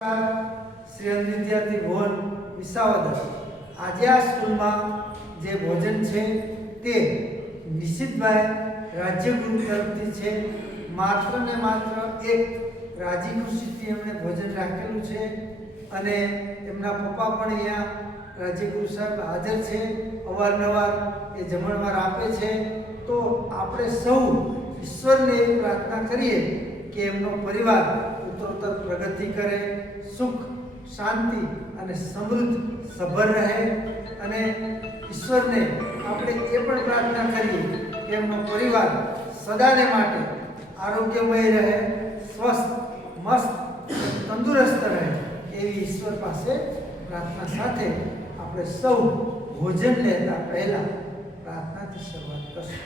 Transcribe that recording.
શ્રી અંધ વિદ્યાર્થી ભવન વિસાવદર. આજે આ સ્કૂલમાં જે ભોજન છે તે નિશ્ચિતભાઈ રાજ્યગુરુ તરફથી છે. માત્ર ને માત્ર એક રાજી ખુશીથી એમણે ભોજન રાખેલું છે અને એમના પપ્પા પણ અહીંયા રાજ્યગુરુ સાહેબ હાજર છે. અવારનવાર એ જમણવાર આપે છે. તો આપણે સૌ ઈશ્વરને પ્રાર્થના કરીએ કે એમનો પરિવાર ઉત્તરોત્તર પ્રગતિ કરે, સુખ, શાંતિ અને સમૃદ્ધ સભર રહે અને ઈશ્વરને આપણે એ પણ પ્રાર્થના કરીએ કે એમનો પરિવાર સદાને માટે આરોગ્યમય રહે, સ્વસ્થ, મસ્ત તંદુરસ્ત રહે એવી ઈશ્વર પાસે પ્રાર્થના સાથે આપણે સૌ ભોજન લેતા પહેલાં પ્રાર્થનાથી શરૂઆત કરશું.